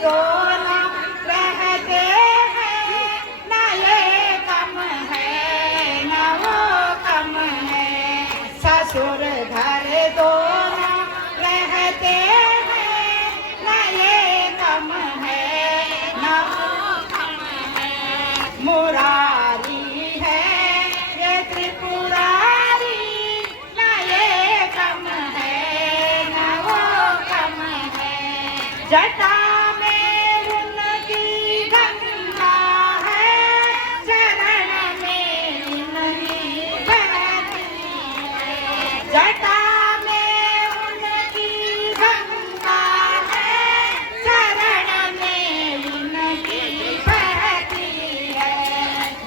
दोनों रहते हैं, ना ये कम है ना वो कम है। ससुर घर दोनों रहते हैं, ना ये कम है ना वो कम है। मुरारी है ये त्रिपुरारी, ना ये कम है ना वो कम है। जटा में उनकी गंगा है, चरण में इनकी बहती है। जटा में उनकी गंगा है, चरण में इनकी बहती है।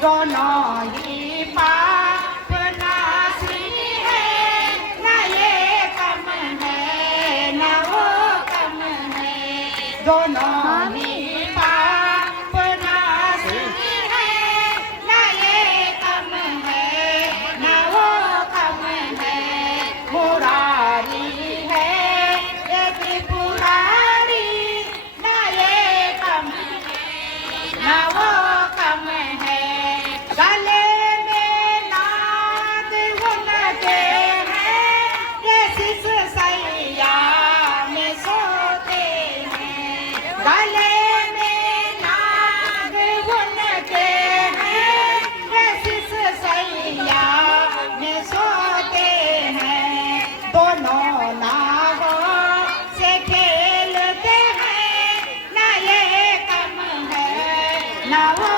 दोनों ही पाप नाशी है, ना ये कम है ना वो कम है। दोनों ही पाप नाशी है, ना ये कम है ना वो कम है। मुरारी है ये त्रिपुरारी, ना ये कम है ना वो कम है। गले में नाद उनके हैं, ये सिस सैया में सोते हैं। गले में नाद उनके हैं, ये सिस सैया में सोते हैं। दोनों नावों से खेलते हैं, ना ये कम है ना वो